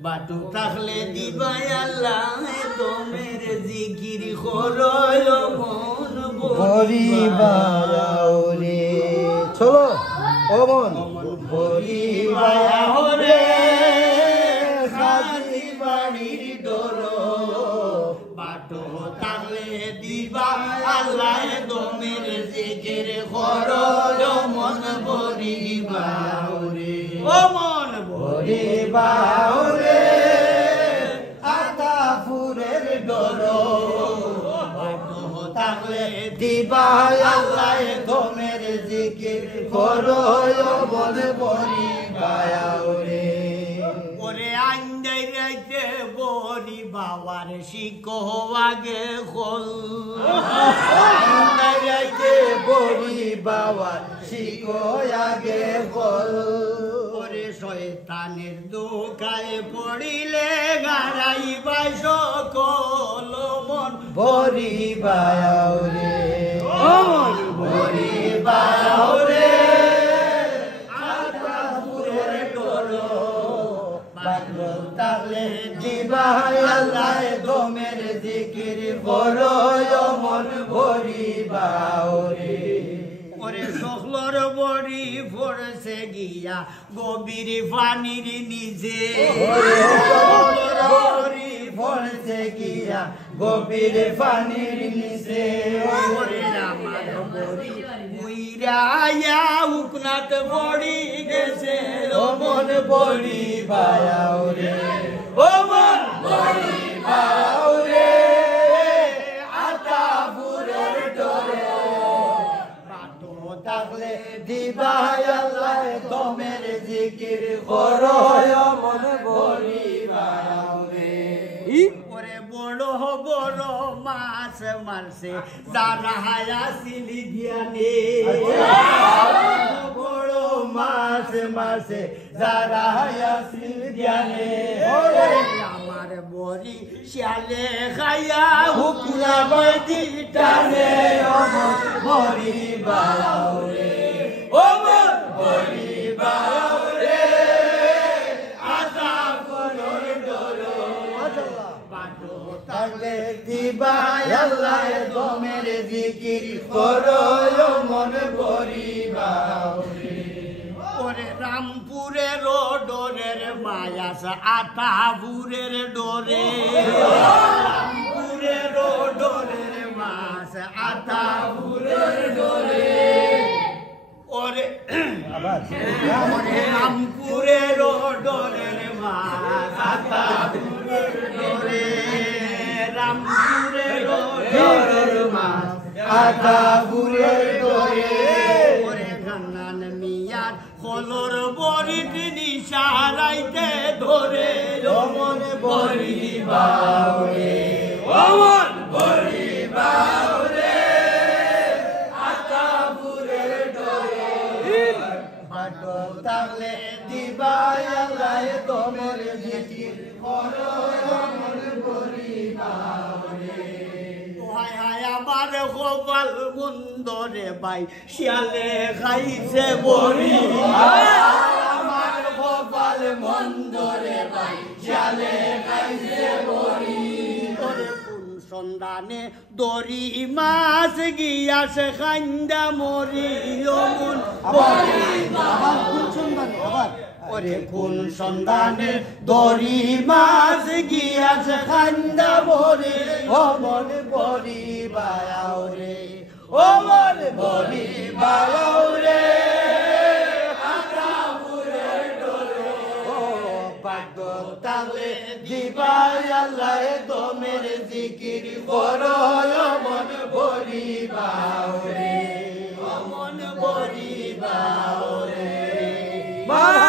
বাটু থাকলে দিবাই আল্লাহ তোমের জিকির করয় মন বরিবারে চলো ও মন বরিবারে খাজি বাড়ির ডোর বাটু থাকলে দিবা আল্লাহ তোমের জিকির করয় মন বরিবারে ও মন বরিবারে আতাপুরের ডোর থাকলে দিবা আল্লাহ তোমের জিকির করো মন বরিবারে ওরে আন্দাই রাইতে বরি বাবার শিকো আগে খোল আন্দাই রাইতে বরি বাবার শিকো আগে খোল ওরে শয়তানের দোকায় পড়িলে গাড়াইবা সকল মন বরিবারে বরিবারে আতাপুরের ডোর বাটু থাকলে দিবা আল্লাহ তোমের জিকির করো মন বরিবারে ওরে সকলর বড়ি পড়ছে গিয়া গভীর পানির নিজে বরি পড়ছে গিয়া গভীর পানির নিচে ওরে আমার বড়ি মুইরায়া উকনাত বড়ি গেছে ও মন বরিবারে ও মন বরিবারে আতাপুরের ডোরে বাটু থাকলে দিবা আল্লাহ তোমের জিকির করো মন বরিবারে ওরে বড় বড় মাছ মারছে যারা হায়াসিলি জ্ঞানে বড় মাছ মাসে যারা আসিল জ্ঞানে আমার বড়ি শিয়ালে খাইয়া হুকুলা বৈদি টানে অমর বরিবারে অমর বরিবারে আতাপুরের ডোর বাটু থাকলে দিবা আল্লাহ তোমের জিকির করো মন বরিবারে ওরে রামপুরের ডোরের মায়াস আতাপুরের ডোরে রামপুরের ডোরের মাস আতাপুরের ডোরে ওরে ওরে রামপুরের ডোরের মাস আতাপুরের ডোরে রামপুরের ডোরের মাস আতাপুরের ডোরে ওরে গান্নান মিয়ার কলর বড়িত নিশারাইতে ধরে মন বরিবারে মন বরিবারে আতাপুরের ডোরে বাটু থাকলে দিবা আল্লাহ তোমের জিকির করো মন বরিবারে হায় হায় আমার কপাল বন্ধরে ভাই শিয়ালে খাইছে বড়ি আমার কপাল মন্দরে ভাই জালে খাইছে বড়ি ওরে কোন সন্ধানে দড়ি মাছ গিয়াছে খান্দা মরি অমন ওরে কোন সন্ধানে দড়ি মাছ গিয়াছে খান্দা মরি অমন বরিবারে অমন বরিবারে আতাপুরের ডোরে ও বাটু থাকলে দিবা আল্লাহ তোমের জিকির করো মন বরিবারে অমন বড়ি বরিবারে